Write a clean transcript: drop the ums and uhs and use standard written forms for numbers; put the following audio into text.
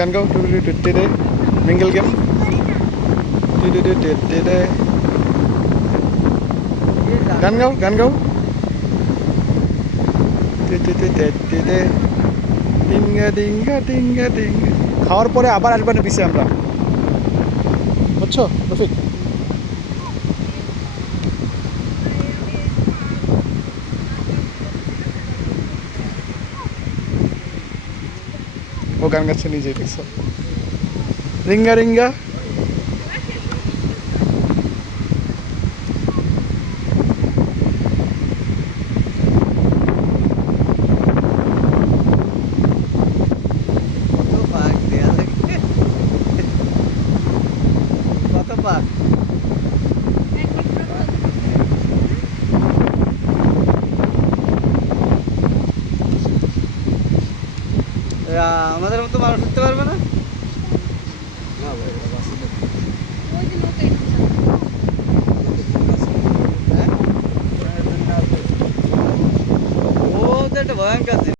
গান গাও টুটে mingle game গান গাও ডিঙ্গা ডিঙ্গা ডিঙ্গা ডিঙ্গা। খাওয়ার পরে আবার আসবেন পিছিয়ে আমরা, বুঝছো রফিক? ও গান গাচ্ছে নিজে, দেখছো? Ring a ring a. আমাদের মতো মানুষ উঠতে পারবে না। ও তো একটা ভয়ঙ্কর